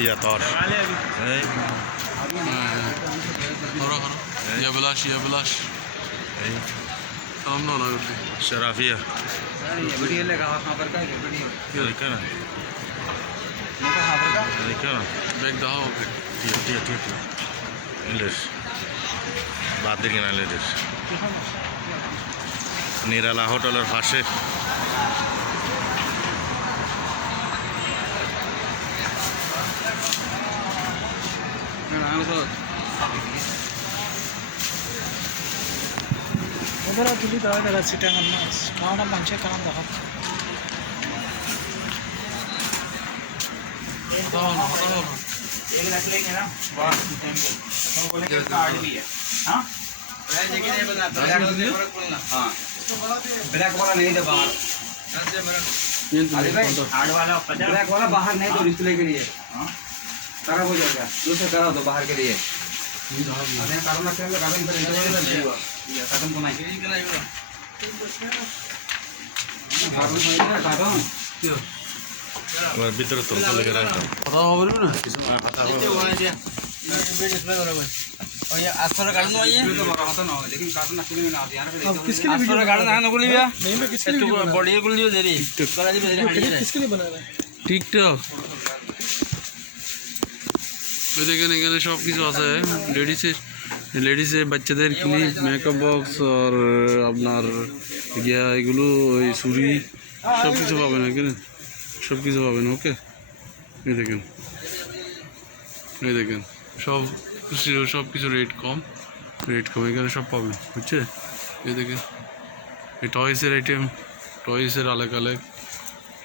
ইয়া তোর এই يا بلاش يا بلاش এই سلامنا على قلبي शराफिया वीडियो लगा वहां पर का वीडियो देखा ना देखा वहां पर का देखा ना बैग दहाओ बैग ठीक इंग्लिश বাদ দিকে না লেডিস নিরালা হোটেলের পাশে ওদেরা তুলি দেওয়া দেখা সিটাঙ্গান মাছ কারণ মানুষের কারণ দেখা एक रख लेंगे ना बस तो बोलेंगे कार्ड भी है हां लेकिन ये बता हां ब्लैक वाला नहीं दे बाहर अरे भाई हार्ड वाला ब्लैक वाला बाहर नहीं तो डिस्प्ले के लिए हां खराब हो जाएगा दूसरे करा दो बाहर के लिए अरे कार्टून रखते हैं कार्टून पर इंटरव्यू देगा ये कार्टून को नहीं कार्टून है ना कार्टून আমার ভিতরে তো লেগে রাখতাম কথা বলবি না কিছু না কথা হবে और ये आसपास गार्डन है ये तो बड़ा होता ना लेकिन कार्टून अकेले में ना आते यार अब किसके लिए वीडियो आसपास गार्डन है ना बोली भैया नहीं मैं किसके लिए वीडियो बॉडी को लियो दे रही करा जी दे रही किसके लिए बना रहा है টিকটক ওই দেখেন এখানে সব কিছু আছে লেডিসের বাচ্চাদের ক্লিপ মেকআপ বক্স আর আপনার গিয়া এগুলো ওই ছুরি সব কিছু পাবেন এখানে সব কিছু পাবেন ওকে এই দেখেন সব কিছু রেট কম এখানে সব পাবেন বুঝছে এই দেখেন এই টয়েসের আইটেম টয়েসের আলাদা আলাদা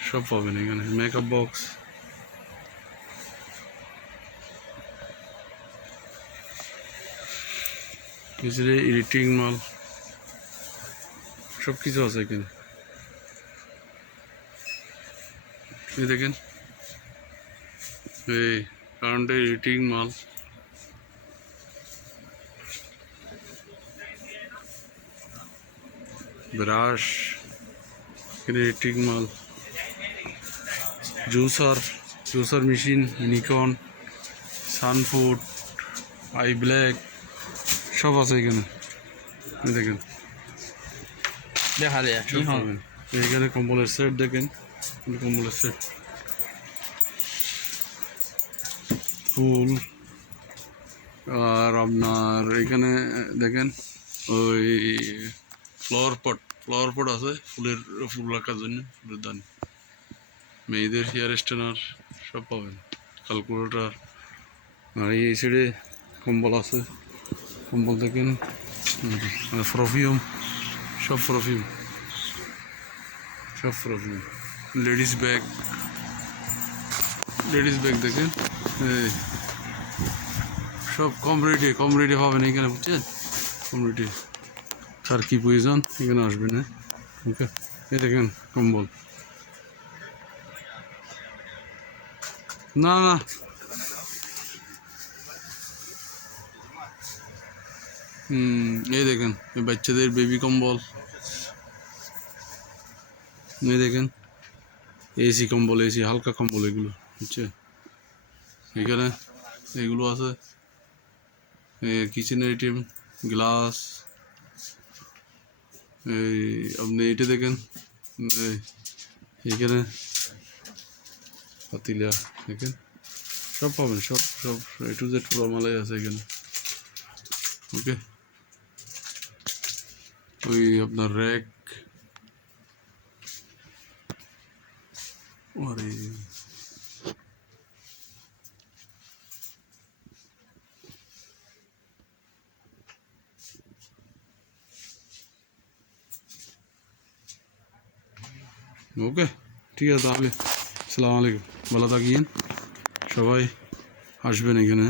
সব পাবেন এখানে মেকআপ বক্স এডিটিং মাল সব কিছু আছে এখানে এই দেখেন এই কারেন্টের এডিটিং মাল ব্রাশ এডিটিং মাল জুসার মেশিন নিকন সানফুড আই ব্ল্যাক সব আছে এখানে দেখেন दिखा दिया সব পাবেন। এখানে কম্বলের সেট দেখেন কম্বলের সেট ফুল আর আপনার এখানে দেখেন ওই ফ্লাওয়ার পট আছে ফুল রাখার জন্য ফুলের দানি মেয়েদের হেয়ার স্ট্রেনার সব পাবেন ক্যালকুলেটর আর এই সাইডে কম্বল আছে কম্বল দেখেন পারফিউম সব পারফিউম লেডিস ব্যাগ দেখেন এই সব কম রেটে পাবেন এখানে বুঝছেন কম রেটে আর কি প্রয়োজন এখানে আসবেন হ্যাঁ ওকে এই দেখেন কম্বল না এই দেখেন এই বাচ্চাদের বেবি কম্বল এই দেখেন এসি কম্বল এসি হালকা কম্বল এগুলো বুঝছে এখানে এগুলো আছে কিচেন আইটেম গ্লাস এই আপনি এটা দেখেন এখানে পাতিলা দেখেন সব পাবেন সব এ টু জেড পুরো মালাই আছে এখানে ওকে ওই আপনার র্যাক আরে ওকে ঠিক আছে তাহলে আসসালামু আলাইকুম ভালো থাকিয়েন সবাই আসবেন এখানে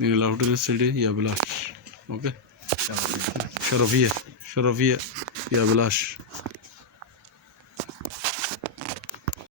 নীলা হোটেলের সাইডে ইয়াবিলাস ওকে শরফিয়া ইয়াবিলাস